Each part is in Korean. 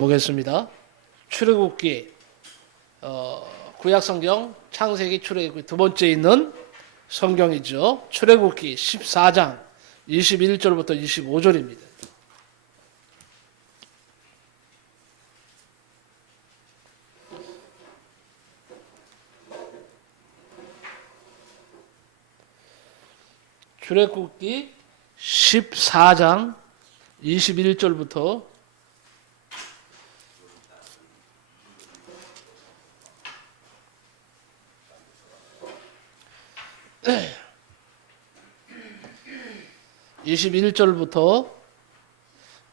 보겠습니다. 출애굽기 구약성경 창세기 출애굽기 두 번째 있는 성경이죠. 출애굽기 14장 21절부터 25절입니다. 출애굽기 14장 21절부터 21절부터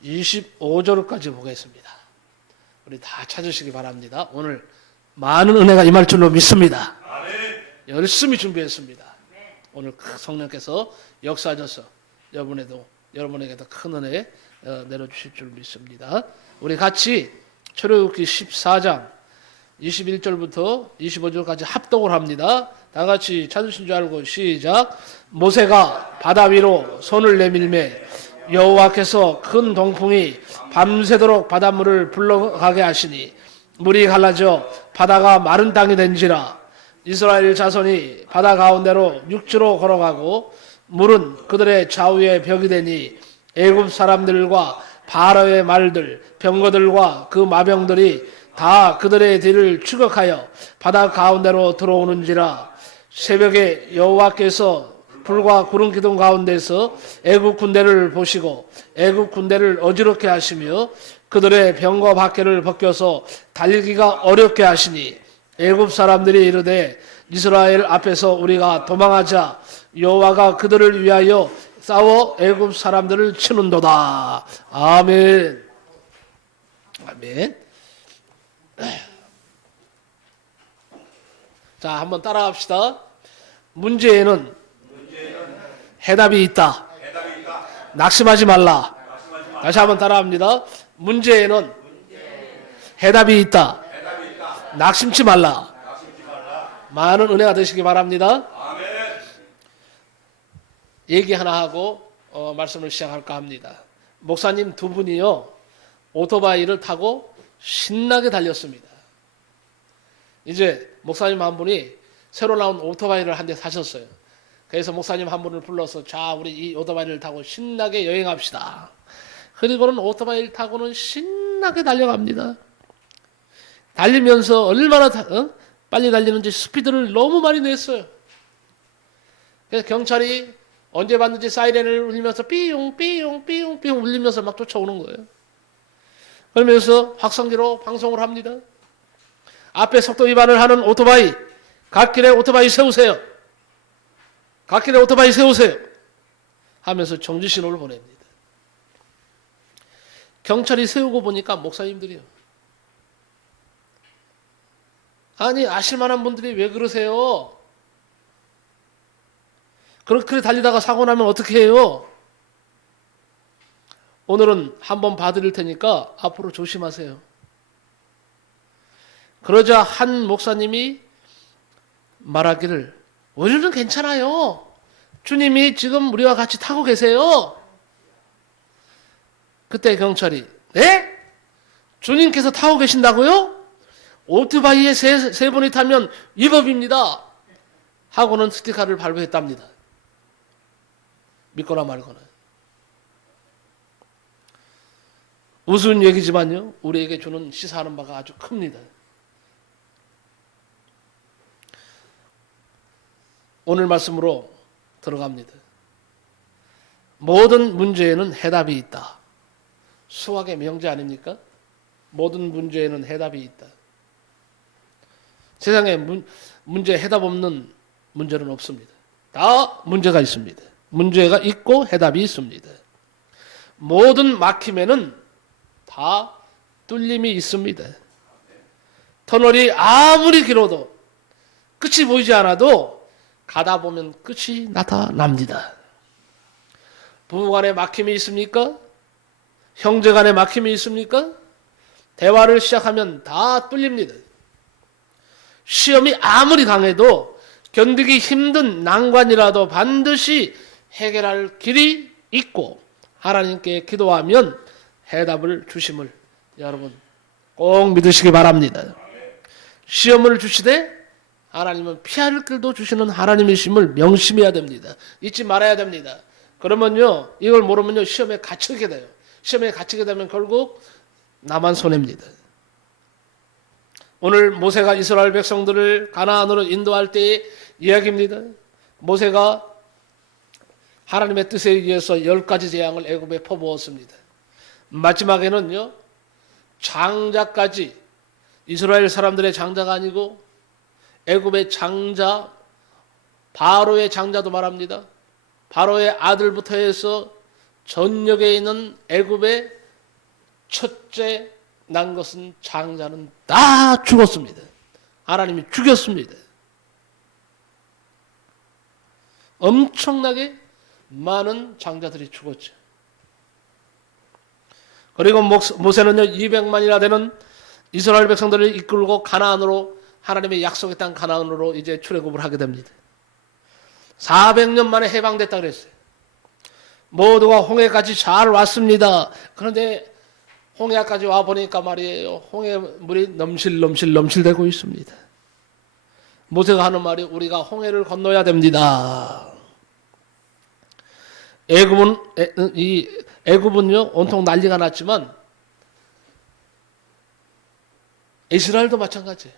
25절까지 보겠습니다. 우리 다 찾으시기 바랍니다. 오늘 많은 은혜가 임할 줄로 믿습니다. 열심히 준비했습니다. 오늘 성령께서 역사하셔서 여러분에게도 큰 은혜 내려주실 줄 믿습니다. 우리 같이 출애굽기 14장 21절부터 25절까지 합독을 합니다. 다 같이 찾으신 줄 알고 시작. 모세가 바다 위로 손을 내밀매 여호와께서 큰 동풍이 밤새도록 바닷물을 불러가게 하시니 물이 갈라져 바다가 마른 땅이 된지라. 이스라엘 자손이 바다 가운데로 육지로 걸어가고 물은 그들의 좌우에 벽이 되니 애굽 사람들과 바로의 말들 병거들과 그 마병들이 다 그들의 뒤를 추격하여 바다 가운데로 들어오는지라. 새벽에 여호와께서 불과 구름 기둥 가운데서 애굽 군대를 보시고 애굽 군대를 어지럽게 하시며 그들의 병거 밖에를 벗겨서 달리기가 어렵게 하시니 애굽 사람들이 이르되 이스라엘 앞에서 우리가 도망하자. 여호와가 그들을 위하여 싸워 애굽 사람들을 치는도다. 아멘. 아멘. 자, 한번 따라합시다. 문제에는 해답이 있다. 낙심하지 말라. 다시 한번 따라합니다. 문제에는 해답이 있다. 낙심치 말라. 많은 은혜가 되시기 바랍니다. 얘기 하나 하고 말씀을 시작할까 합니다. 목사님 두 분이요 오토바이를 타고 신나게 달렸습니다. 이제 목사님 한 분이 새로 나온 오토바이를 한 대 사셨어요. 그래서 목사님 한 분을 불러서 자 우리 이 오토바이를 타고 신나게 여행합시다. 그리고는 오토바이를 타고는 신나게 달려갑니다. 달리면서 얼마나 빨리 달리는지 스피드를 너무 많이 냈어요. 그래서 경찰이 언제 봤는지 사이렌을 울리면서 삐용 삐용 삐용 삐용 울리면서 막 쫓아오는 거예요. 그러면서 확성기로 방송을 합니다. 앞에 속도 위반을 하는 오토바이, 갓길에 오토바이 세우세요. 갓길에 오토바이 세우세요. 하면서 정지 신호를 보냅니다. 경찰이 세우고 보니까 목사님들이요. 아니 아실만한 분들이 왜 그러세요? 그렇게 달리다가 사고 나면 어떻게 해요? 오늘은 한번 봐드릴 테니까 앞으로 조심하세요. 그러자 한 목사님이 말하기를 우리는 괜찮아요. 주님이 지금 우리와 같이 타고 계세요. 그때 경찰이 네? 주님께서 타고 계신다고요? 오토바이에 세 분이 타면 위법입니다. 하고는 스티커를 발부했답니다. 믿거나 말거나. 우스운 얘기지만요. 우리에게 주는 시사하는 바가 아주 큽니다. 오늘 말씀으로 들어갑니다. 모든 문제에는 해답이 있다. 수학의 명제 아닙니까? 모든 문제에는 해답이 있다. 세상에 문제 해답 없는 문제는 없습니다. 다 문제가 있습니다. 문제가 있고 해답이 있습니다. 모든 막힘에는 다 뚫림이 있습니다. 터널이 아무리 길어도 끝이 보이지 않아도 가다 보면 끝이 나타납니다. 부부간에 막힘이 있습니까? 형제간에 막힘이 있습니까? 대화를 시작하면 다 뚫립니다. 시험이 아무리 강해도 견디기 힘든 난관이라도 반드시 해결할 길이 있고 하나님께 기도하면 해답을 주심을 여러분 꼭 믿으시기 바랍니다. 시험을 주시되 하나님은 피할 길도 주시는 하나님이심을 명심해야 됩니다. 잊지 말아야 됩니다. 그러면요, 이걸 모르면요, 시험에 갇히게 돼요. 시험에 갇히게 되면 결국 나만 손해입니다. 오늘 모세가 이스라엘 백성들을 가나안으로 인도할 때의 이야기입니다. 모세가 하나님의 뜻에 의해서 10가지 재앙을 애굽에 퍼부었습니다. 마지막에는요, 장자까지, 이스라엘 사람들의 장자가 아니고 애굽의 장자, 바로의 장자도 말합니다. 바로의 아들부터 해서 전역에 있는 애굽의 첫째 난 것은 장자는 다 죽었습니다. 하나님이 죽였습니다. 엄청나게 많은 장자들이 죽었죠. 그리고 모세는요, 200만이나 되는 이스라엘 백성들을 이끌고 가나안으로, 하나님의 약속의 땅 가나안으로 이제 출애굽을 하게 됩니다. 400년 만에 해방됐다 그랬어요. 모두가 홍해까지 잘 왔습니다. 그런데 홍해까지 와 보니까 말이에요, 홍해물이 넘실되고 있습니다. 모세가 하는 말이, 우리가 홍해를 건너야 됩니다. 애굽은요, 온통 난리가 났지만 이스라엘도 마찬가지예요.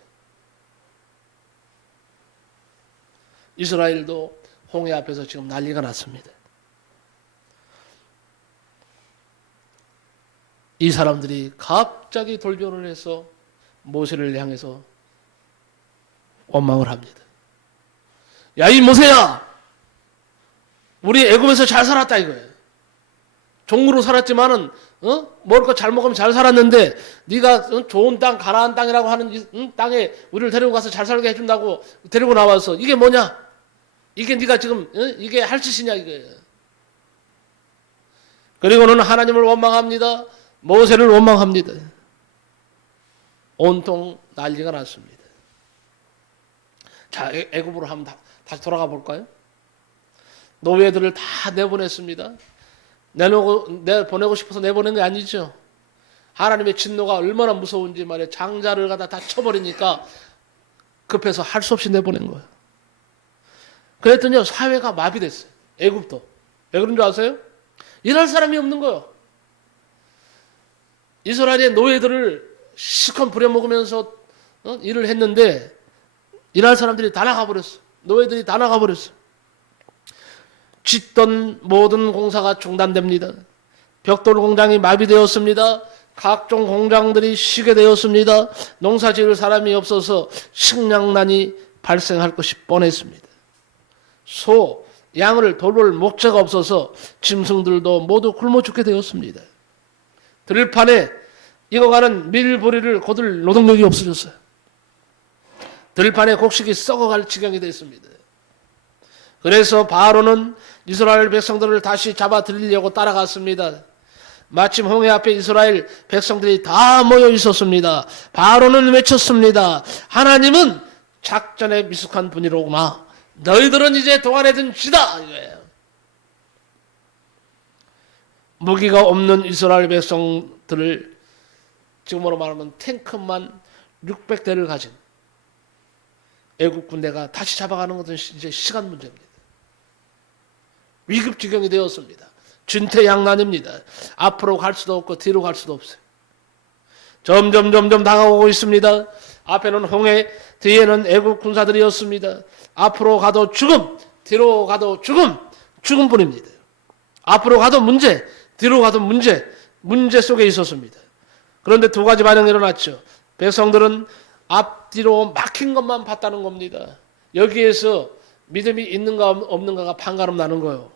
이스라엘도 홍해 앞에서 지금 난리가 났습니다. 이 사람들이 갑자기 돌변을 해서 모세를 향해서 원망을 합니다. 야, 이 모세야, 우리 애굽에서 잘 살았다 이거예요. 종으로 살았지만은 먹을 거 잘 먹으면 잘 살았는데 네가 좋은 땅, 가나안 땅이라고 하는 땅에 우리를 데리고 가서 잘 살게 해준다고 데리고 나와서 이게 뭐냐? 이게 네가 지금 이게 할 짓이냐 이거예요. 그리고는 하나님을 원망합니다. 모세를 원망합니다. 온통 난리가 났습니다. 자, 애굽으로 한번 다시 돌아가 볼까요? 노예들을 다 내보냈습니다. 보내고 싶어서 내보낸 게 아니죠. 하나님의 진노가 얼마나 무서운지 말이에요. 장자를 갖다 다 쳐버리니까 급해서 할 수 없이 내보낸 거예요. 그랬더니 사회가 마비됐어요. 애굽도. 왜 그런 줄 아세요? 일할 사람이 없는 거예요. 이스라엘의 노예들을 실컷 부려먹으면서 일을 했는데 일할 사람들이 다 나가버렸어. 노예들이 다 나가버렸어. 짓던 모든 공사가 중단됩니다. 벽돌 공장이 마비되었습니다. 각종 공장들이 쉬게 되었습니다. 농사 지을 사람이 없어서 식량난이 발생할 것이 뻔했습니다. 소, 양을 돌볼 목자가 없어서 짐승들도 모두 굶어 죽게 되었습니다. 들판에 익어가는 밀보리를 거둘 노동력이 없어졌어요. 들판에 곡식이 썩어갈 지경이 됐습니다. 그래서 바로는 이스라엘 백성들을 다시 잡아들이려고 따라갔습니다. 마침 홍해 앞에 이스라엘 백성들이 다 모여 있었습니다. 바로는 외쳤습니다. 하나님은 작전에 미숙한 분이로구나. 너희들은 이제 동안에 든지다 이거예요. 무기가 없는 이스라엘 백성들을, 지금으로 말하면 탱크만 600대를 가진 애국 군대가 다시 잡아가는 것은 이제 시간 문제입니다. 위급지경이 되었습니다. 진퇴양난입니다. 앞으로 갈 수도 없고 뒤로 갈 수도 없어요. 점점 다가오고 있습니다. 앞에는 홍해, 뒤에는 애국 군사들이었습니다. 앞으로 가도 죽음, 뒤로 가도 죽음, 죽음뿐입니다. 앞으로 가도 문제, 뒤로 가도 문제 속에 있었습니다. 그런데 두 가지 반응이 일어났죠. 백성들은 앞뒤로 막힌 것만 봤다는 겁니다. 여기에서 믿음이 있는가 없는가가 판가름 나는 거예요.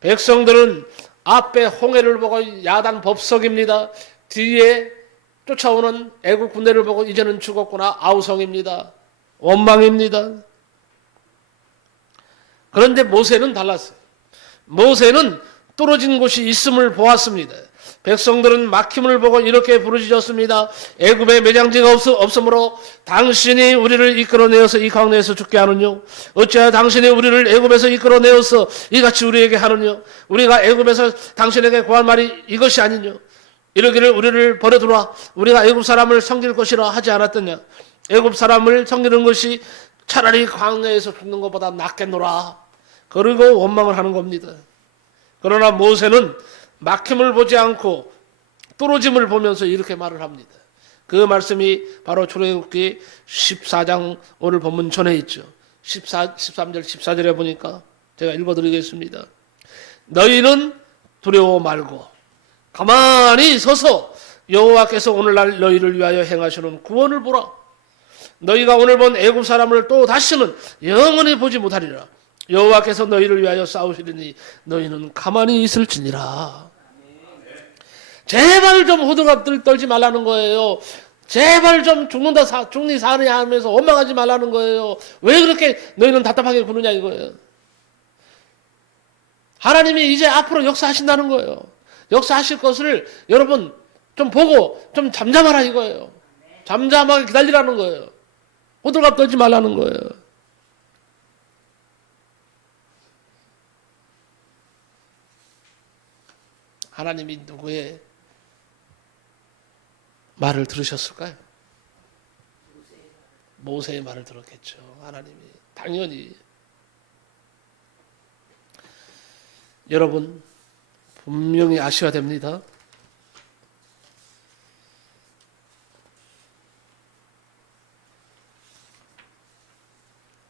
백성들은 앞에 홍해를 보고 야단 법석입니다. 뒤에 쫓아오는 애국 군대를 보고 이제는 죽었구나, 아우성입니다. 원망입니다. 그런데 모세는 달랐어요. 모세는 떨어진 곳이 있음을 보았습니다. 백성들은 막힘을 보고 이렇게 부르짖었습니다. 애굽에 매장지가 없으므로 당신이 우리를 이끌어내어서 이 광야에서 죽게 하느뇨? 어찌하여 당신이 우리를 애굽에서 이끌어내어서 이같이 우리에게 하느뇨? 우리가 애굽에서 당신에게 구할 말이 이것이 아니뇨? 이러기를 우리를 버려두라. 우리가 애굽 사람을 섬길 것이라 하지 않았더냐. 애굽 사람을 섬기는 것이 차라리 광야에서 죽는 것보다 낫겠노라. 그리고 원망을 하는 겁니다. 그러나 모세는 막힘을 보지 않고 뚫어짐을 보면서 이렇게 말을 합니다. 그 말씀이 바로 출애굽기 14장 오늘 본문 전에 있죠. 13절 14절에 보니까 제가 읽어드리겠습니다. 너희는 두려워 말고 가만히 서서 여호와께서 오늘날 너희를 위하여 행하시는 구원을 보라. 너희가 오늘 본 애굽 사람을 또 다시는 영원히 보지 못하리라. 여호와께서 너희를 위하여 싸우시리니 너희는 가만히 있을지니라. 제발 좀 호들갑 떨지 말라는 거예요. 제발 좀 죽니 사느냐 하면서 원망하지 말라는 거예요. 왜 그렇게 너희는 답답하게 구느냐 이거예요. 하나님이 이제 앞으로 역사하신다는 거예요. 역사하실 것을 여러분 좀 보고 좀 잠잠하라 이거예요. 잠잠하게 기다리라는 거예요. 호들갑 떨지 말라는 거예요. 하나님이 누구의 말을 들으셨을까요? 모세의 말을 들었겠죠. 하나님이 당연히. 여러분 분명히 아셔야 됩니다.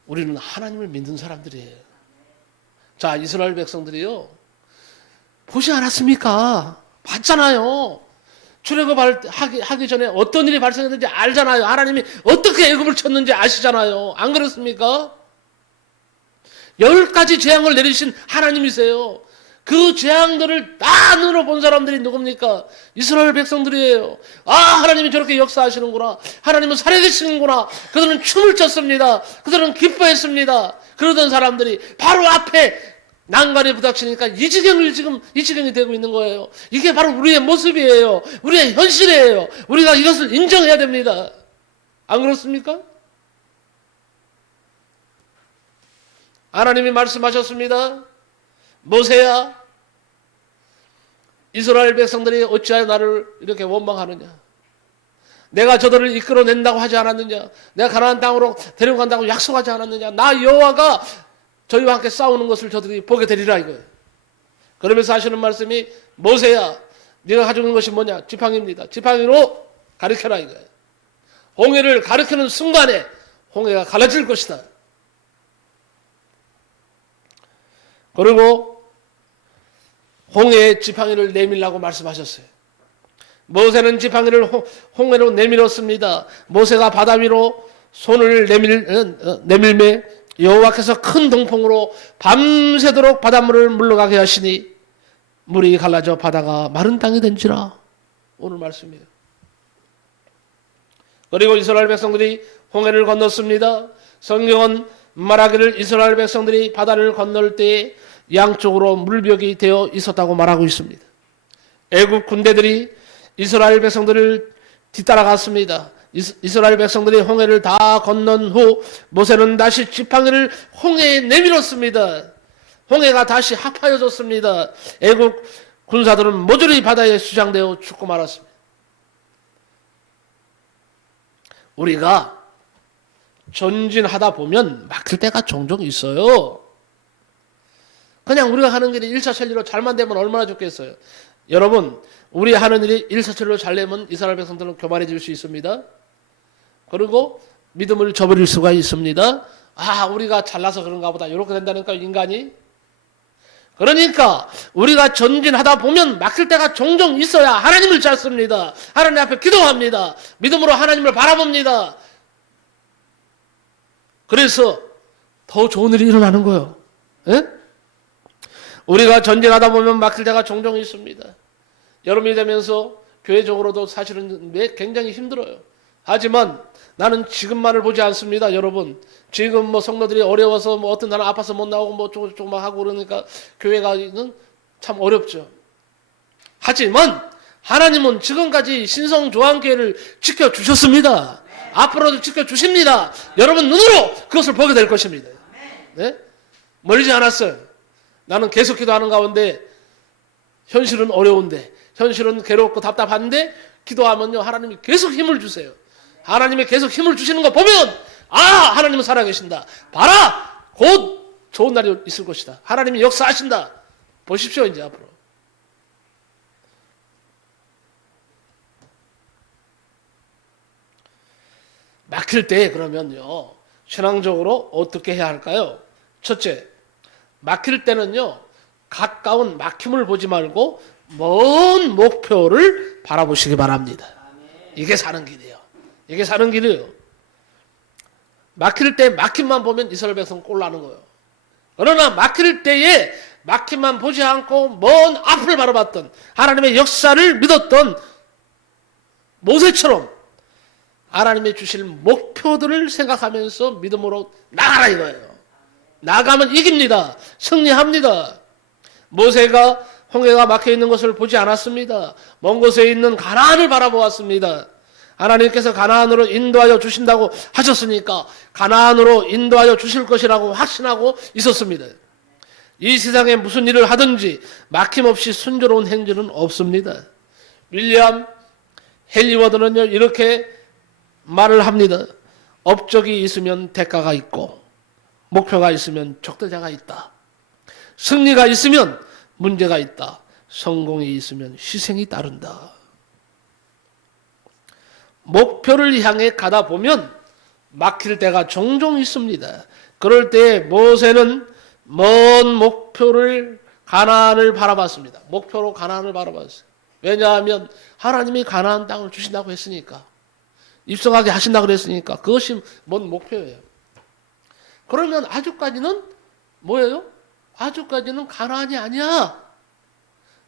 우리는 하나님을 믿는 사람들이에요. 자, 이스라엘 백성들이요, 보지 않았습니까? 봤잖아요. 출애굽하기 전에 어떤 일이 발생했는지 알잖아요. 하나님이 어떻게 애굽을 쳤는지 아시잖아요. 안 그렇습니까? 10가지 재앙을 내리신 하나님이세요. 그 재앙들을 다 눈으로 본 사람들이 누굽니까? 이스라엘 백성들이에요. 아, 하나님이 저렇게 역사하시는구나. 하나님은 살아계시는구나. 그들은 춤을 췄습니다. 그들은 기뻐했습니다. 그러던 사람들이 바로 앞에 난간에 부닥치니까 이 지경이 되고 있는 거예요. 이게 바로 우리의 모습이에요. 우리의 현실이에요. 우리가 이것을 인정해야 됩니다. 안 그렇습니까? 하나님이 말씀하셨습니다. 모세야, 이스라엘 백성들이 어찌하여 나를 이렇게 원망하느냐. 내가 저들을 이끌어낸다고 하지 않았느냐. 내가 가나안 땅으로 데려간다고 약속하지 않았느냐. 나 여호와가 저희와 함께 싸우는 것을 저들이 보게 되리라 이거예요. 그러면서 하시는 말씀이 모세야, 네가 가지고 있는 것이 뭐냐? 지팡이입니다. 지팡이로 가르쳐라 이거예요. 홍해를 가르치는 순간에 홍해가 갈라질 것이다. 그리고 홍해에 지팡이를 내밀라고 말씀하셨어요. 모세는 지팡이를 홍해로 내밀었습니다. 모세가 바다 위로 손을 내밀매 여호와께서 큰 동풍으로 밤새도록 바닷물을 물러가게 하시니 물이 갈라져 바다가 마른 땅이 된지라. 오늘 말씀이에요. 그리고 이스라엘 백성들이 홍해를 건넜습니다. 성경은 말하기를 이스라엘 백성들이 바다를 건널 때 양쪽으로 물벽이 되어 있었다고 말하고 있습니다. 애굽 군대들이 이스라엘 백성들을 뒤따라갔습니다. 이스라엘 백성들이 홍해를 다 건넌 후 모세는 다시 지팡이를 홍해에 내밀었습니다. 홍해가 다시 합하여졌습니다. 애굽 군사들은 모조리 바다에 수장되어 죽고 말았습니다. 우리가 전진하다 보면 막힐 때가 종종 있어요. 그냥 우리가 하는 일이 1차 천리로 잘만 되면 얼마나 좋겠어요. 여러분, 우리 하는 일이 1차 천리로 잘 되면 이스라엘 백성들은 교만해질 수 있습니다. 그리고 믿음을 저버릴 수가 있습니다. 아, 우리가 잘나서 그런가 보다. 이렇게 된다니까, 인간이. 그러니까 우리가 전진하다 보면 막힐 때가 종종 있어야 하나님을 찾습니다. 하나님 앞에 기도합니다. 믿음으로 하나님을 바라봅니다. 그래서 더 좋은 일이 일어나는 거예요. 예? 우리가 전진하다 보면 막힐 때가 종종 있습니다. 여름이 되면서 교회적으로도 사실은 굉장히 힘들어요. 하지만 나는 지금만을 보지 않습니다. 여러분, 지금 뭐 성도들이 어려워서 뭐 어떤 날은 아파서 못 나오고 뭐 조금 하고 그러니까 교회가는 참 어렵죠. 하지만 하나님은 지금까지 신성조항교회를 지켜주셨습니다. 앞으로도 지켜주십니다. 여러분 눈으로 그것을 보게 될 것입니다. 네? 멀지 않았어요. 나는 계속 기도하는 가운데 현실은 어려운데 현실은 괴롭고 답답한데 기도하면요 하나님이 계속 힘을 주세요. 하나님이 계속 힘을 주시는 거 보면 하나님은 살아계신다. 봐라 곧 좋은 날이 있을 것이다. 하나님이 역사하신다. 보십시오 이제 앞으로. 막힐 때 그러면요 신앙적으로 어떻게 해야 할까요? 첫째, 막힐 때는요 가까운 막힘을 보지 말고 먼 목표를 바라보시기 바랍니다. 이게 사는 길이에요. 이게 사는 길이에요. 막힐 때 막힘만 보면 이스라엘 백성 꼴나는 거예요. 그러나 막힐 때에 막힘만 보지 않고 먼 앞을 바라봤던 하나님의 역사를 믿었던 모세처럼 하나님의 주실 목표들을 생각하면서 믿음으로 나가라 이거예요. 나가면 이깁니다. 승리합니다. 모세가 홍해가 막혀있는 것을 보지 않았습니다. 먼 곳에 있는 가나안을 바라보았습니다. 하나님께서 가나안으로 인도하여 주신다고 하셨으니까 가나안으로 인도하여 주실 것이라고 확신하고 있었습니다. 이 세상에 무슨 일을 하든지 막힘없이 순조로운 행진은 없습니다. 윌리엄 헨리워드는요 이렇게 말을 합니다. 업적이 있으면 대가가 있고 목표가 있으면 적대자가 있다. 승리가 있으면 문제가 있다. 성공이 있으면 희생이 따른다. 목표를 향해 가다 보면 막힐 때가 종종 있습니다. 그럴 때 모세는 먼 목표를 가나안을 바라봤습니다. 목표로 가나안을 바라봤어요. 왜냐하면 하나님이 가나안 땅을 주신다고 했으니까 입성하게 하신다고 그랬으니까 그것이 먼 목표예요. 그러면 아주까지는 뭐예요? 아주까지는 가나안이 아니야.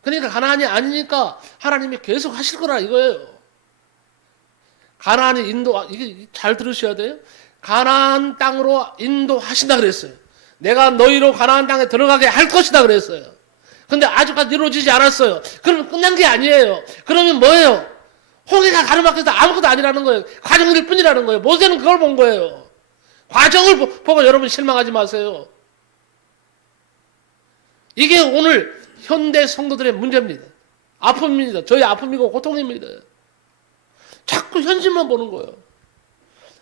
그러니까 가나안이 아니니까 하나님이 계속 하실 거라 이거예요. 가나안이 이게 잘 들으셔야 돼요. 가나안 땅으로 인도하신다 그랬어요. 내가 너희로 가나안 땅에 들어가게 할 것이다 그랬어요. 근데 아직까지 이루어지지 않았어요. 그러면 끝난 게 아니에요. 그러면 뭐예요? 홍해가 가로막혀서 아무것도 아니라는 거예요. 과정일 뿐이라는 거예요. 모세는 그걸 본 거예요. 과정을 보고 여러분 실망하지 마세요. 이게 오늘 현대 성도들의 문제입니다. 아픔입니다. 저희 아픔이고 고통입니다. 자꾸 현실만 보는 거예요.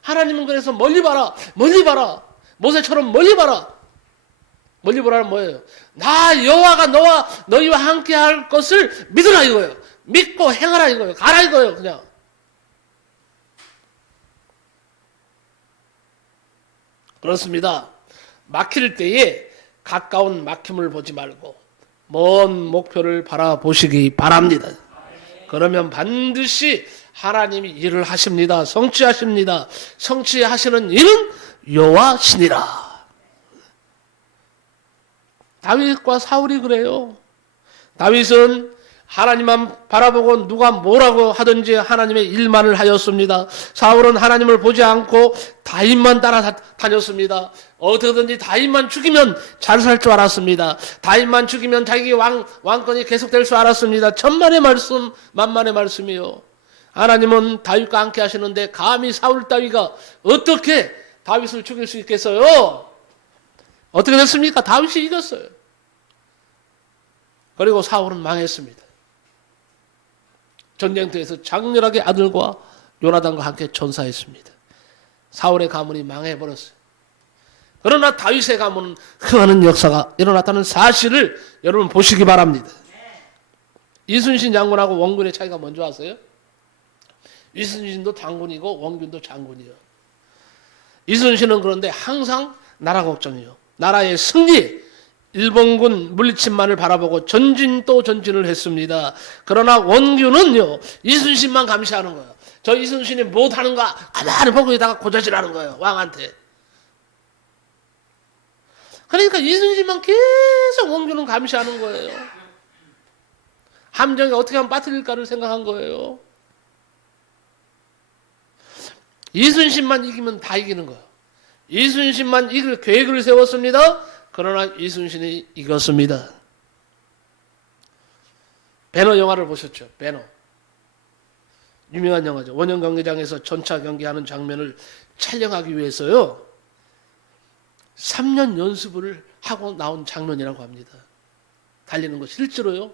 하나님은 그래서 멀리 봐라. 멀리 봐라. 모세처럼 멀리 봐라. 멀리 보라는 뭐예요? 나 여호와가 너희와 함께 할 것을 믿으라 이거예요. 믿고 행하라 이거예요. 가라 이거예요. 그냥. 그렇습니다. 막힐 때에 가까운 막힘을 보지 말고 먼 목표를 바라보시기 바랍니다. 그러면 반드시 하나님이 일을 하십니다. 성취하십니다. 성취하시는 일은 여호와시니라. 다윗과 사울이 그래요. 다윗은 하나님만 바라보고 누가 뭐라고 하든지 하나님의 일만을 하였습니다. 사울은 하나님을 보지 않고 다윗만 따라다녔습니다. 어떻게든지 다윗만 죽이면 잘 살 줄 알았습니다. 다윗만 죽이면 자기 왕권이 계속될 줄 알았습니다. 천만의 말씀, 만만의 말씀이요. 하나님은 다윗과 함께 하시는데 감히 사울 따위가 어떻게 다윗을 죽일 수 있겠어요? 어떻게 됐습니까? 다윗이 이겼어요. 그리고 사울은 망했습니다. 전쟁터에서 장렬하게 아들과 요나단과 함께 전사했습니다. 사울의 가문이 망해버렸어요. 그러나 다윗의 가문은 흥하는 역사가 일어났다는 사실을 여러분 보시기 바랍니다. 이순신 장군하고 원군의 차이가 뭔지 아세요? 이순신도 장군이고 원군도 장군이요. 이순신은 그런데 항상 나라 걱정이요. 나라의 승리, 일본군 물리침만을 바라보고 전진 또 전진을 했습니다. 그러나 원균은요 이순신만 감시하는 거예요. 저 이순신이 못하는가 가만히 보고 있다가 고자질하는 거예요. 왕한테. 그러니까 이순신만 계속 원균은 감시하는 거예요. 함정이 어떻게 하면 빠뜨릴까를 생각한 거예요. 이순신만 이기면 다 이기는 거예요. 이순신만 이길 계획을 세웠습니다. 그러나 이순신이 이겼습니다. 배너 영화를 보셨죠? 배너. 유명한 영화죠. 원형 경기장에서 전차 경기하는 장면을 촬영하기 위해서요. 3년 연습을 하고 나온 장면이라고 합니다. 달리는 거 실제로요.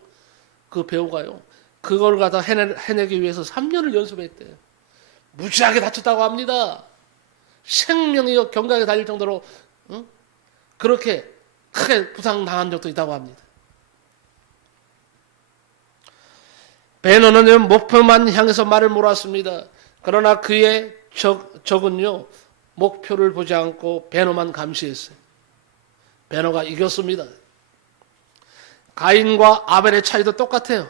그 배우가요. 그걸 갖다 해내기 위해서 3년을 연습했대요. 무지하게 다쳤다고 합니다. 생명이 경각에 달릴 정도로 그렇게 크게 부상당한 적도 있다고 합니다. 베너는 목표만 향해서 말을 몰았습니다. 그러나 그의 적은요, 목표를 보지 않고 베너만 감시했어요. 베너가 이겼습니다. 가인과 아벨의 차이도 똑같아요.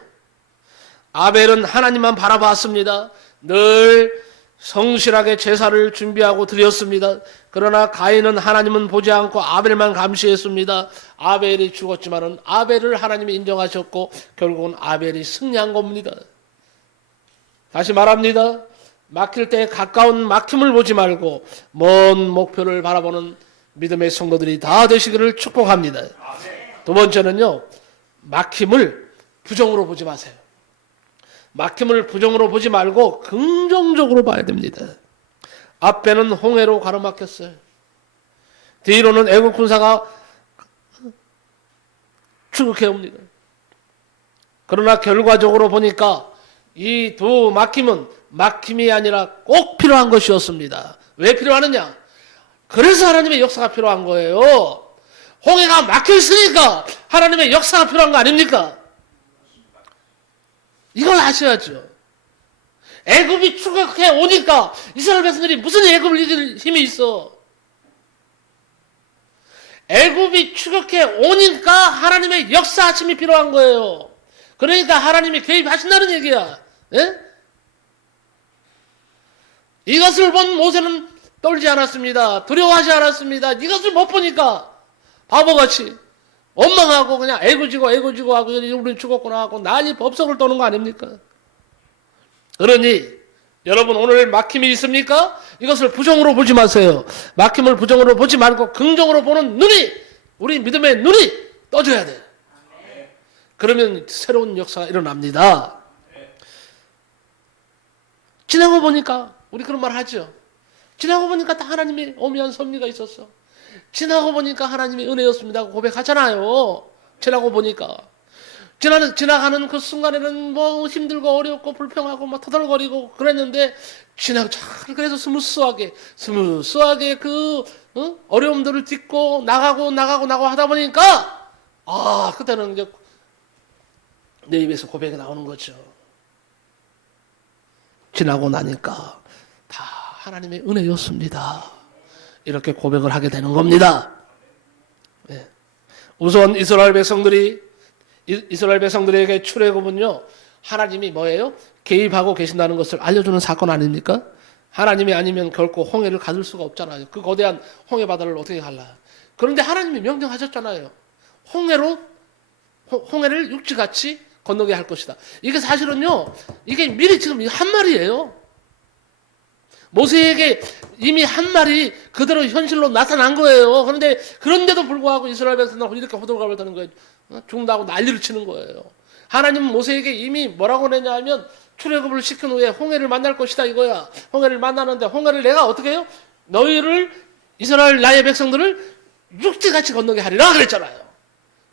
아벨은 하나님만 바라봤습니다. 늘 성실하게 제사를 준비하고 드렸습니다. 그러나 가인은 하나님은 보지 않고 아벨만 감시했습니다. 아벨이 죽었지만은 아벨을 하나님이 인정하셨고 결국은 아벨이 승리한 겁니다. 다시 말합니다. 막힐 때 가까운 막힘을 보지 말고 먼 목표를 바라보는 믿음의 성도들이 다 되시기를 축복합니다. 두 번째는요, 막힘을 부정으로 보지 마세요. 막힘을 부정으로 보지 말고 긍정적으로 봐야 됩니다. 앞에는 홍해로 가로막혔어요. 뒤로는 애국 군사가 추격해 옵니다. 그러나 결과적으로 보니까 이 두 막힘은 막힘이 아니라 꼭 필요한 것이었습니다. 왜 필요하느냐? 그래서 하나님의 역사가 필요한 거예요. 홍해가 막혀 있으니까 하나님의 역사가 필요한 거 아닙니까? 이걸 아셔야죠. 애굽이 추격해 오니까 이스라엘 백성들이 무슨 애굽을 이길 힘이 있어? 애굽이 추격해 오니까 하나님의 역사하심이 필요한 거예요. 그러니까 하나님이 개입하신다는 얘기야. 예? 이것을 본 모세는 떨지 않았습니다. 두려워하지 않았습니다. 이것을 못 보니까 바보같이 원망하고 그냥 애구지고 하고 우리는 죽었구나 하고 난리 법석을 떠는 거 아닙니까? 그러니 여러분 오늘 막힘이 있습니까? 이것을 부정으로 보지 마세요. 막힘을 부정으로 보지 말고 긍정으로 보는 눈이, 우리 믿음의 눈이 떠져야 돼요. 그러면 새로운 역사가 일어납니다. 지나고 보니까 우리 그런 말 하죠. 지나고 보니까 다 하나님의 오묘한 섭리가 있었어. 지나고 보니까 하나님의 은혜였습니다 고백하잖아요. 지나고 보니까. 지나가는 그 순간에는 뭐 힘들고 어렵고 불평하고 막 터덜거리고 그랬는데 그래서 스무스하게 그 어려움들을 딛고 나가고 하다 보니까 그때는 이제 내 입에서 고백이 나오는 거죠. 지나고 나니까 다 하나님의 은혜였습니다. 이렇게 고백을 하게 되는 겁니다. 네. 우선 이스라엘 백성들에게 출애굽은요, 하나님이 뭐예요? 개입하고 계신다는 것을 알려주는 사건 아닙니까? 하나님이 아니면 결코 홍해를 가둘 수가 없잖아요. 그 거대한 홍해 바다를 어떻게 갈라? 그런데 하나님이 명령하셨잖아요. 홍해를 육지같이 건너게 할 것이다. 이게 사실은요, 이게 미리 지금 한 말이에요. 모세에게 이미 한 말이 그대로 현실로 나타난 거예요. 그런데도 불구하고 이스라엘 백성들은 이렇게 호들갑을 떠는 거예요. 죽는다고 난리를 치는 거예요. 하나님은 모세에게 이미 뭐라고 그랬냐면 출애굽을 시킨 후에 홍해를 만날 것이다 이거야. 홍해를 만나는데 홍해를 내가 어떻게 해요? 너희를 이스라엘 나의 백성들을 육지같이 건너게 하리라 그랬잖아요.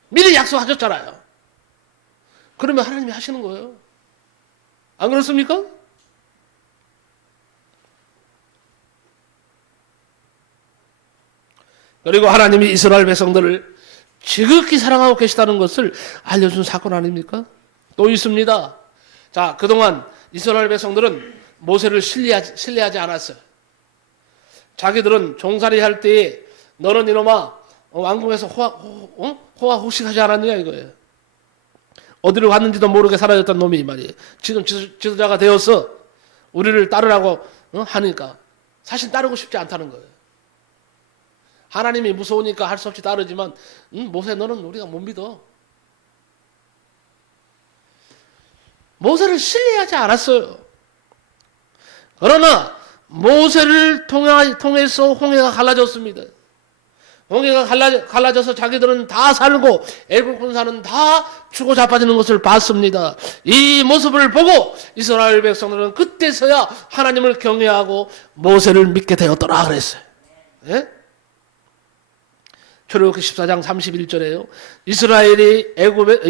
미리 약속하셨잖아요. 그러면 하나님이 하시는 거예요. 안 그렇습니까? 그리고 하나님이 이스라엘 백성들을 지극히 사랑하고 계시다는 것을 알려준 사건 아닙니까? 또 있습니다. 자, 그동안 이스라엘 백성들은 모세를 신뢰하지 않았어요. 자기들은 종살이 할 때에 너는 이놈아 왕궁에서 호화호식하지 않았느냐 이거예요. 어디로 갔는지도 모르게 사라졌던 놈이 말이에요. 지금 지도자가 되어서 우리를 따르라고 하니까 사실 따르고 싶지 않다는 거예요. 하나님이 무서우니까 할 수 없이 따르지만 모세 너는 우리가 못 믿어. 모세를 신뢰하지 않았어요. 그러나 모세를 통해서 홍해가 갈라졌습니다. 홍해가 갈라져서 자기들은 다 살고 애국 군사는 다 죽어 자빠지는 것을 봤습니다. 이 모습을 보고 이스라엘 백성들은 그때서야 하나님을 경외하고 모세를 믿게 되었더라 그랬어요. 예? 출애굽기 14장 31절에요. 이스라엘이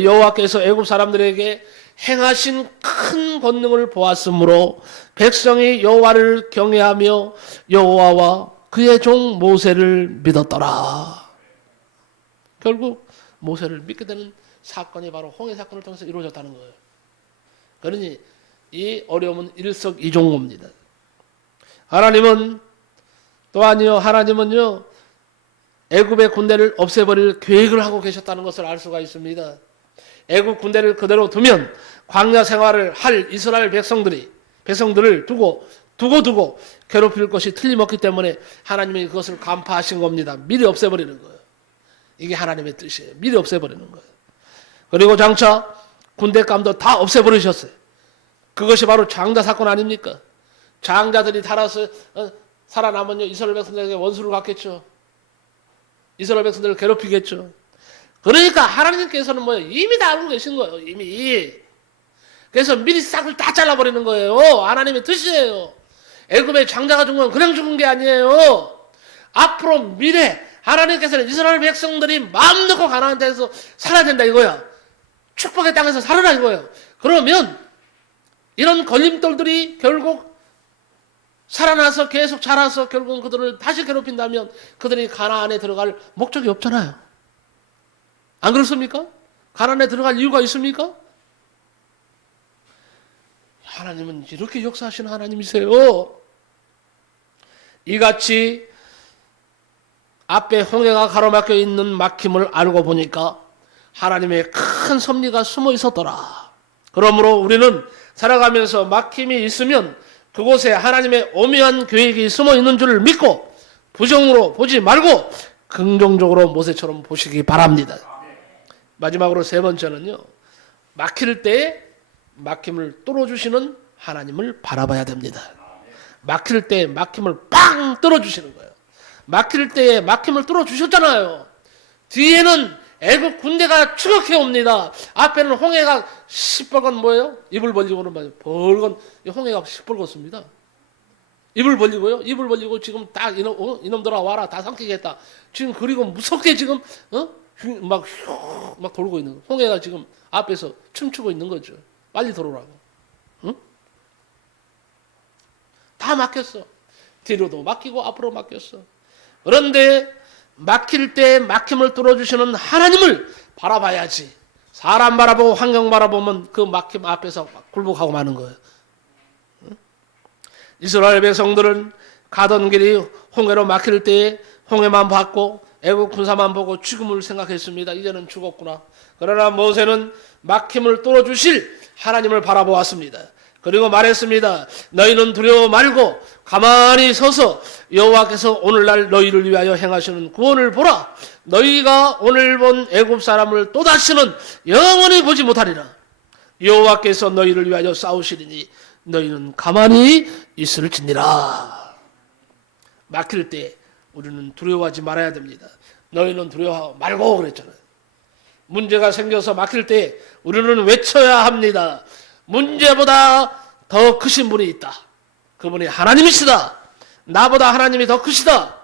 여호와께서 애굽 사람들에게 행하신 큰 권능을 보았으므로 백성이 여호와를 경외하며 여호와와 그의 종 모세를 믿었더라. 결국 모세를 믿게 되는 사건이 바로 홍해 사건을 통해서 이루어졌다는 거예요. 그러니 이 어려움은 일석이조입니다. 하나님은 하나님은요 애굽의 군대를 없애버릴 계획을 하고 계셨다는 것을 알 수가 있습니다. 애굽 군대를 그대로 두면 광야 생활을 할 이스라엘 백성들을 두고 괴롭힐 것이 틀림없기 때문에 하나님이 그것을 간파하신 겁니다. 미리 없애버리는 거예요. 이게 하나님의 뜻이에요. 미리 없애버리는 거예요. 그리고 장차 군대감도 다 없애버리셨어요. 그것이 바로 장자 사건 아닙니까? 장자들이 달아서 살아남은 이스라엘 백성들에게 원수를 갖겠죠. 이스라엘 백성들을 괴롭히겠죠. 그러니까 하나님께서는 이미 다 알고 계신 거예요. 이미. 그래서 미리 싹을 다 잘라버리는 거예요. 하나님의 뜻이에요. 애굽의 장자가 죽은 건 그냥 죽은 게 아니에요. 앞으로 미래 하나님께서는 이스라엘 백성들이 마음 놓고 가나안 땅에서 살아야 된다 이거야. 축복의 땅에서 살아라 이거예요. 그러면 이런 걸림돌들이 결국 살아나서 계속 자라서 결국은 그들을 다시 괴롭힌다면 그들이 가나안에 들어갈 목적이 없잖아요. 안 그렇습니까? 가나안에 들어갈 이유가 있습니까? 하나님은 이렇게 역사하시는 하나님이세요. 이같이 앞에 홍해가 가로막혀 있는 막힘을 알고 보니까 하나님의 큰 섭리가 숨어 있었더라. 그러므로 우리는 살아가면서 막힘이 있으면 그곳에 하나님의 오묘한 계획이 숨어 있는 줄을 믿고 부정으로 보지 말고 긍정적으로 모세처럼 보시기 바랍니다. 마지막으로 세 번째는요. 막힐 때에 막힘을 뚫어주시는 하나님을 바라봐야 됩니다. 막힐 때에 막힘을 빵 뚫어주시는 거예요. 막힐 때에 막힘을 뚫어주셨잖아요. 뒤에는 애국 군대가 추격해 옵니다. 앞에는 홍해가 시뻘건 뭐예요? 입을 벌리고는 말이에요. 벌건 홍해가 시뻘겋습니다. 입을 벌리고요. 입을 벌리고 지금 딱 이놈들아 와라 다 삼키겠다. 지금 그리고 무섭게 지금 막 돌고 있는 거예요. 홍해가 지금 앞에서 춤추고 있는 거죠. 빨리 들어오라고. 응? 다 막혔어. 뒤로도 막히고 앞으로 막혔어. 그런데 막힐 때 막힘을 뚫어주시는 하나님을 바라봐야지. 사람 바라보고 환경 바라보면 그 막힘 앞에서 굴복하고 마는 거예요. 응? 이스라엘 백성들은 가던 길이 홍해로 막힐 때에 홍해만 봤고 애국 군사만 보고 죽음을 생각했습니다. 이제는 죽었구나. 그러나 모세는 막힘을 뚫어주실 하나님을 바라보았습니다. 그리고 말했습니다. 너희는 두려워 말고 가만히 서서 여호와께서 오늘날 너희를 위하여 행하시는 구원을 보라. 너희가 오늘 본 애굽 사람을 또다시는 영원히 보지 못하리라. 여호와께서 너희를 위하여 싸우시리니 너희는 가만히 있을지니라. 막힐 때 우리는 두려워하지 말아야 됩니다. 너희는 두려워 말고 그랬잖아요. 문제가 생겨서 막힐 때 우리는 외쳐야 합니다. 문제보다 더 크신 분이 있다. 그분이 하나님이시다. 나보다 하나님이 더 크시다.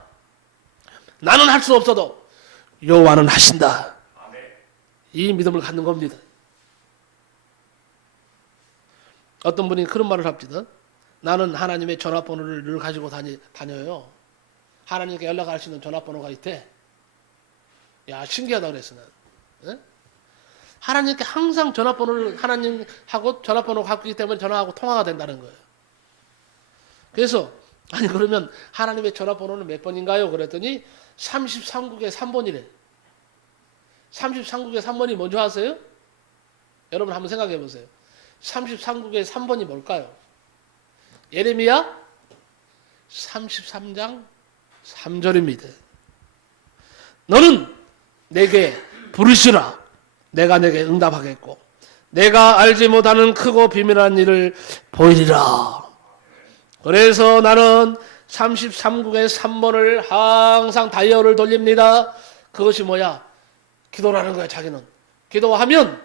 나는 할 수 없어도 여호와는 하신다. 이 믿음을 갖는 겁니다. 어떤 분이 그런 말을 합니다. 나는 하나님의 전화번호를 늘 가지고 다녀요. 하나님께 연락할 수 있는 전화번호가 있대. 야, 신기하다 그랬어 난. 네? 하나님께 항상 전화번호를 하나님하고 전화번호 갖고 있기 때문에 전화하고 통화가 된다는 거예요. 그래서 아니 그러면 하나님의 전화번호는 몇 번인가요? 그랬더니 33국의 3번이래. 33국의 3번이 뭔지 아세요? 여러분 한번 생각해 보세요. 33국의 3번이 뭘까요? 예레미야 33장 3절입니다. 너는 내게 부르시라. 내가 내게 응답하겠고 내가 알지 못하는 크고 비밀한 일을 보이리라. 그래서 나는 33국의 3번을 항상 다이얼을 돌립니다. 그것이 뭐야? 기도라는 거야. 자기는 기도하면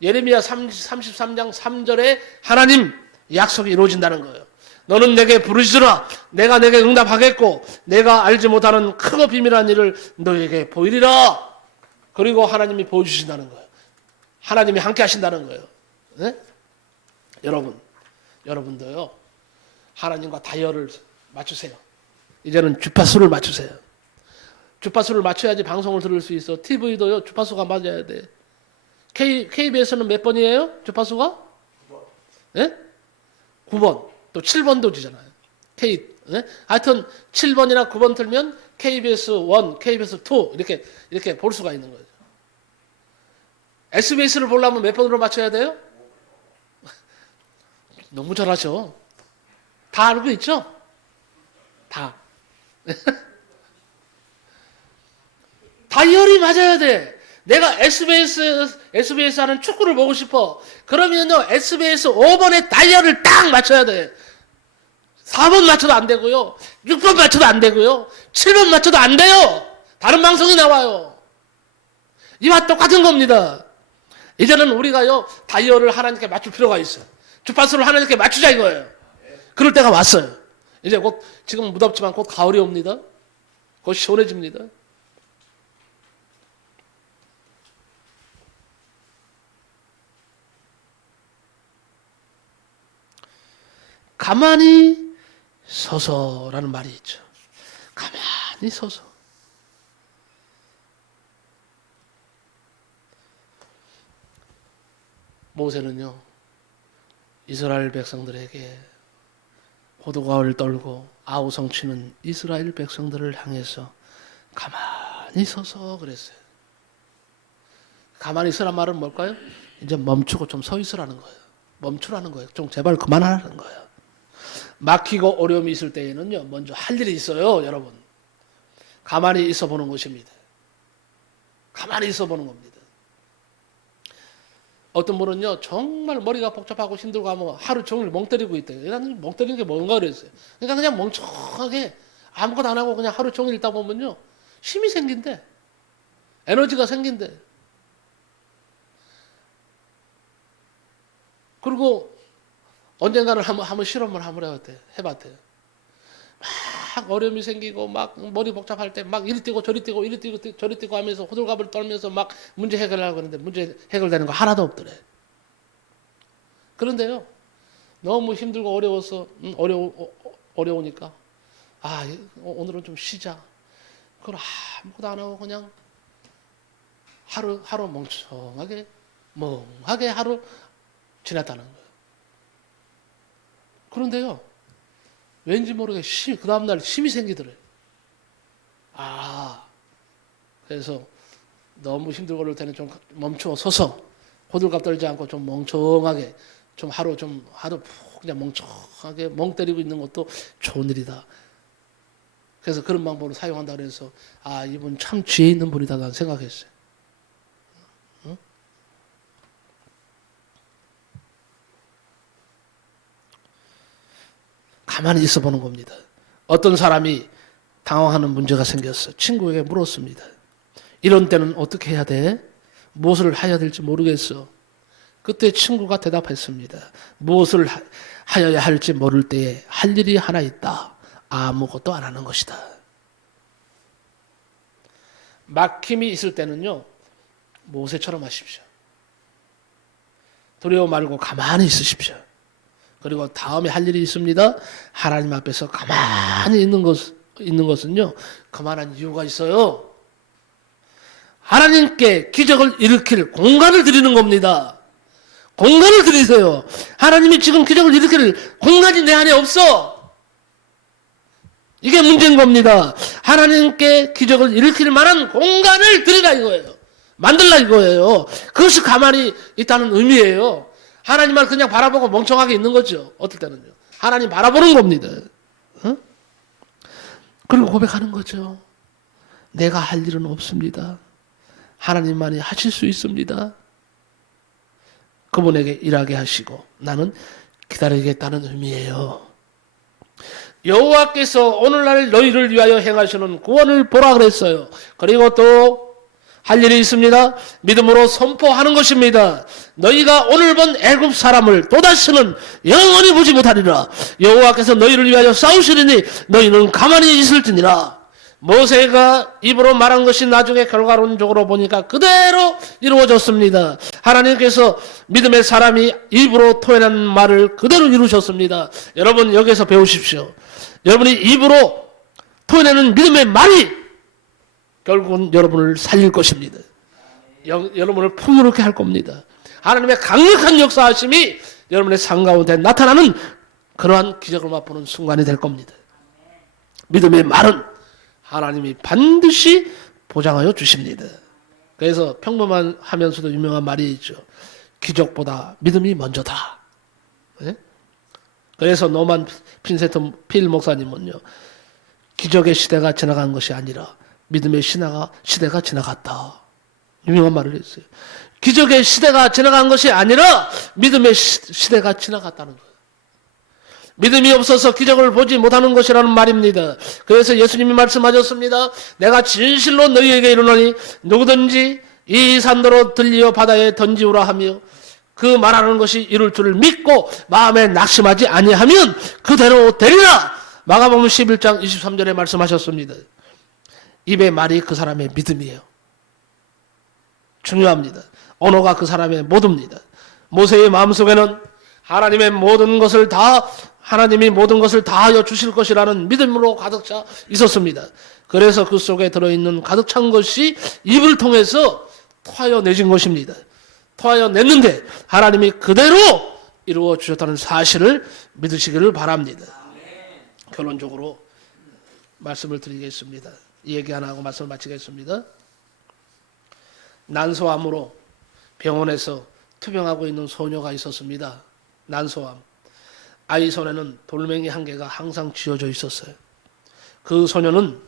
예레미야 33장 3절에 하나님 약속이 이루어진다는 거예요. 너는 내게 부르시라. 내가 내게 응답하겠고 내가 알지 못하는 크고 비밀한 일을 너에게 보이리라. 그리고 하나님이 보여주신다는 거예요. 하나님이 함께 하신다는 거예요. 네? 여러분도요. 하나님과 다이얼을 맞추세요. 이제는 주파수를 맞추세요. 주파수를 맞춰야지 방송을 들을 수 있어. TV도요. 주파수가 맞아야 돼. KBS는 몇 번이에요? 주파수가? 예? 9번. 또 7번도 주잖아요. 예? 하여튼 7번이나 9번 틀면 KBS 1, KBS 2 이렇게 볼 수가 있는 거죠. SBS를 보려면 몇 번으로 맞춰야 돼요? 너무 잘하죠. 다 알고 있죠? 다. 다이얼이 맞아야 돼. 내가 SBS 하는 축구를 보고 싶어. 그러면요, SBS 5번에 다이얼을 딱 맞춰야 돼. 4번 맞춰도 안 되고요. 6번 맞춰도 안 되고요. 7번 맞춰도 안 돼요. 다른 방송이 나와요. 이와 똑같은 겁니다. 이제는 우리가요, 다이얼을 하나님께 맞출 필요가 있어요. 주파수를 하나님께 맞추자 이거예요. 그럴 때가 왔어요. 이제 곧, 지금 무덥지만 곧 가을이 옵니다. 곧 시원해집니다. 가만히 서서라는 말이 있죠. 가만히 서서. 모세는요, 이스라엘 백성들에게 호두과를 떨고 아우성 치는 이스라엘 백성들을 향해서 가만히 서서 그랬어요. 가만히 서란 말은 뭘까요? 이제 멈추고 좀 서 있으라는 거예요. 멈추라는 거예요. 좀 제발 그만하라는 거예요. 막히고 어려움이 있을 때에는요, 먼저 할 일이 있어요, 여러분. 가만히 있어 보는 것입니다. 가만히 있어 보는 겁니다. 어떤 분은요, 정말 머리가 복잡하고 힘들고 하면 하루 종일 멍 때리고 있대요. 나는 멍 때리는 게 뭔가 그랬어요. 그러니까 그냥 멍청하게 아무것도 안 하고 그냥 하루 종일 있다 보면요, 힘이 생긴대. 에너지가 생긴대. 그리고 언젠가는 한번 실험을 해봤대요. 막 어려움이 생기고 막 머리 복잡할 때 막 이리 뛰고 저리 뛰고 이리 뛰고 저리 뛰고 하면서 호들갑을 떨면서 막 문제 해결하려고 하는데 문제 해결되는 거 하나도 없더래. 그런데요, 너무 힘들고 어려워서 어려우니까 오늘은 좀 쉬자. 그걸 아무것도 안 하고 그냥 하루 멍하게 하루 지났다는 거예요. 그런데요, 왠지 모르게 그 다음날 힘이 생기더래요. 그래서 너무 힘들고 그럴 때는 좀 멈추어 서서 호들갑 떨지 않고 좀 멍청하게 좀 하루 푹 그냥 멍청하게 멍 때리고 있는 것도 좋은 일이다. 그래서 그런 방법을 사용한다 그래서 이분 참 지혜 있는 분이다 난 생각했어요. 응? 가만히 있어 보는 겁니다. 어떤 사람이 당황하는 문제가 생겼어. 친구에게 물었습니다. 이런 때는 어떻게 해야 돼? 무엇을 해야 될지 모르겠어. 그때 친구가 대답했습니다. 무엇을 하여야 할지 모를 때에 할 일이 하나 있다. 아무것도 안 하는 것이다. 막힘이 있을 때는요, 모세처럼 하십시오. 두려워 말고 가만히 있으십시오. 그리고 다음에 할 일이 있습니다. 하나님 앞에서 가만히 있는 것은요, 그만한 이유가 있어요. 하나님께 기적을 일으킬 공간을 드리는 겁니다. 공간을 드리세요. 하나님이 지금 기적을 일으킬 공간이 내 안에 없어. 이게 문제인 겁니다. 하나님께 기적을 일으킬 만한 공간을 드리라 이거예요. 만들라 이거예요. 그것이 가만히 있다는 의미예요. 하나님을 그냥 바라보고 멍청하게 있는 거죠. 어떨 때는요. 하나님 바라보는 겁니다. 어? 그리고 고백하는 거죠. 내가 할 일은 없습니다. 하나님만이 하실 수 있습니다. 그분에게 일하게 하시고 나는 기다리겠다는 의미예요. 여호와께서 오늘날 너희를 위하여 행하시는 구원을 보라 그랬어요. 그리고 또 할 일이 있습니다. 믿음으로 선포하는 것입니다. 너희가 오늘 본 애굽 사람을 또다시는 영원히 보지 못하리라. 여호와께서 너희를 위하여 싸우시리니 너희는 가만히 있을지니라. 모세가 입으로 말한 것이 나중에 결과론적으로 보니까 그대로 이루어졌습니다. 하나님께서 믿음의 사람이 입으로 토해낸 말을 그대로 이루셨습니다. 여러분 여기서 배우십시오. 여러분이 입으로 토해내는 믿음의 말이 결국은 여러분을 살릴 것입니다. 여러분을 풍요롭게 할 겁니다. 하나님의 강력한 역사하심이 여러분의 삶 가운데 나타나는 그러한 기적을 맛보는 순간이 될 겁니다. 믿음의 말은 하나님이 반드시 보장하여 주십니다. 그래서 평범하면서도 유명한 말이 있죠. 기적보다 믿음이 먼저다. 네? 그래서 노만 핀세트 필 목사님은요. 기적의 시대가 지나간 것이 아니라 믿음의 시대가 지나갔다. 유명한 말을 했어요. 기적의 시대가 지나간 것이 아니라 믿음의 시대가 지나갔다는 거예요. 믿음이 없어서 기적을 보지 못하는 것이라는 말입니다. 그래서 예수님이 말씀하셨습니다. 내가 진실로 너희에게 이르노니 누구든지 이 산도로 들리어 바다에 던지우라 하며 그 말하는 것이 이룰 줄을 믿고 마음에 낙심하지 아니하면 그대로 되리라. 마가복음 11장 23절에 말씀하셨습니다. 입의 말이 그 사람의 믿음이에요. 중요합니다. 언어가 그 사람의 모두입니다. 모세의 마음속에는 하나님이 모든 것을 다 하여 주실 것이라는 믿음으로 가득 차 있었습니다. 그래서 그 속에 들어있는 가득 찬 것이 입을 통해서 토하여 내진 것입니다. 토하여 냈는데 하나님이 그대로 이루어 주셨다는 사실을 믿으시기를 바랍니다. 결론적으로 말씀을 드리겠습니다. 이 얘기 하나 하고 말씀을 마치겠습니다. 난소암으로 병원에서 투병하고 있는 소녀가 있었습니다. 난소암. 아이 손에는 돌멩이 한 개가 항상 쥐어져 있었어요. 그 소녀는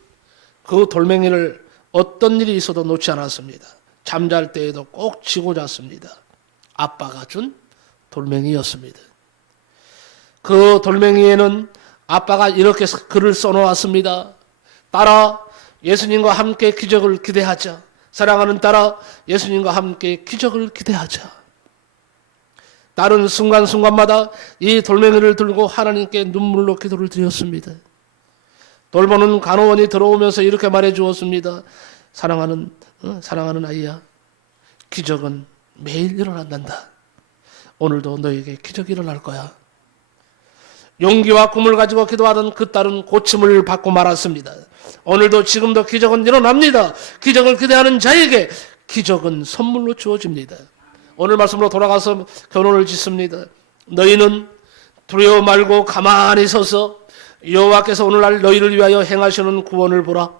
그 돌멩이를 어떤 일이 있어도 놓지 않았습니다. 잠잘 때에도 꼭 쥐고 잤습니다. 아빠가 준 돌멩이였습니다. 그 돌멩이에는 아빠가 이렇게 글을 써놓았습니다. 딸아, 예수님과 함께 기적을 기대하자. 사랑하는 딸아, 예수님과 함께 기적을 기대하자. 딸은 순간순간마다 이 돌멩이를 들고 하나님께 눈물로 기도를 드렸습니다. 돌보는 간호원이 들어오면서 이렇게 말해 주었습니다. 사랑하는 아이야, 기적은 매일 일어난단다. 오늘도 너에게 기적이 일어날 거야. 용기와 꿈을 가지고 기도하던 그 딸은 고침을 받고 말았습니다. 오늘도 지금도 기적은 일어납니다. 기적을 기대하는 자에게 기적은 선물로 주어집니다. 오늘 말씀으로 돌아가서 결론을 짓습니다. 너희는 두려워 말고 가만히 서서 여호와께서 오늘날 너희를 위하여 행하시는 구원을 보라.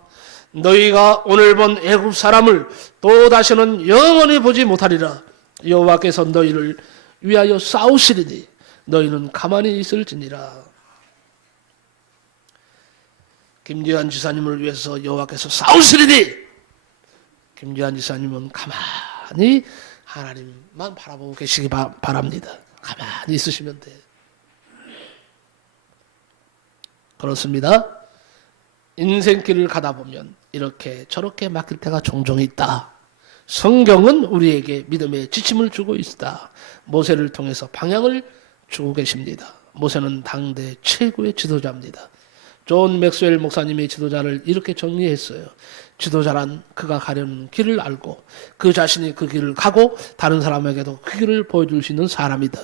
너희가 오늘 본 애굽 사람을 또 다시는 영원히 보지 못하리라. 여호와께서 너희를 위하여 싸우시리니 너희는 가만히 있을지니라. 김재환 지사님을 위해서 여호와께서 싸우시리니 김재환 지사님은 가만히 하나님만 바라보고 계시기 바랍니다. 가만히 있으시면 돼. 그렇습니다. 인생길을 가다 보면 이렇게 저렇게 막힐 때가 종종 있다. 성경은 우리에게 믿음의 지침을 주고 있다. 모세를 통해서 방향을 주고 계십니다. 모세는 당대 최고의 지도자입니다. 존 맥스웰 목사님의 지도자를 이렇게 정리했어요. 지도자란 그가 가려는 길을 알고 그 자신이 그 길을 가고 다른 사람에게도 그 길을 보여줄 수 있는 사람이다.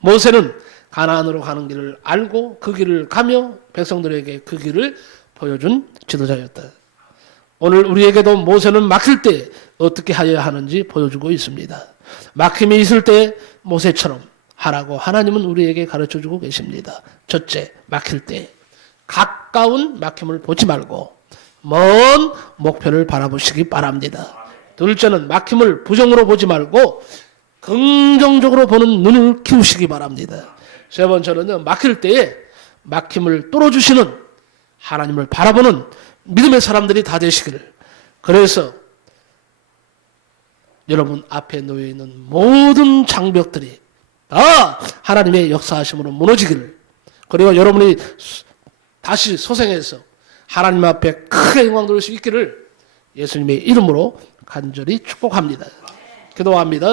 모세는 가나안으로 가는 길을 알고 그 길을 가며 백성들에게 그 길을 보여준 지도자였다. 오늘 우리에게도 모세는 막힐 때 어떻게 하여야 하는지 보여주고 있습니다. 막힘이 있을 때 모세처럼 하라고 하나님은 우리에게 가르쳐주고 계십니다. 첫째, 막힐 때 가까운 막힘을 보지 말고 먼 목표를 바라보시기 바랍니다. 둘째는 막힘을 부정으로 보지 말고 긍정적으로 보는 눈을 키우시기 바랍니다. 세 번째는요, 막힐 때에 막힘을 뚫어주시는 하나님을 바라보는 믿음의 사람들이 다 되시기를. 그래서 여러분 앞에 놓여있는 모든 장벽들이 다 하나님의 역사하심으로 무너지기를, 그리고 여러분이 다시 소생해서 하나님 앞에 크게 영광 돌릴 수 있기를 예수님의 이름으로 간절히 축복합니다. 기도합니다.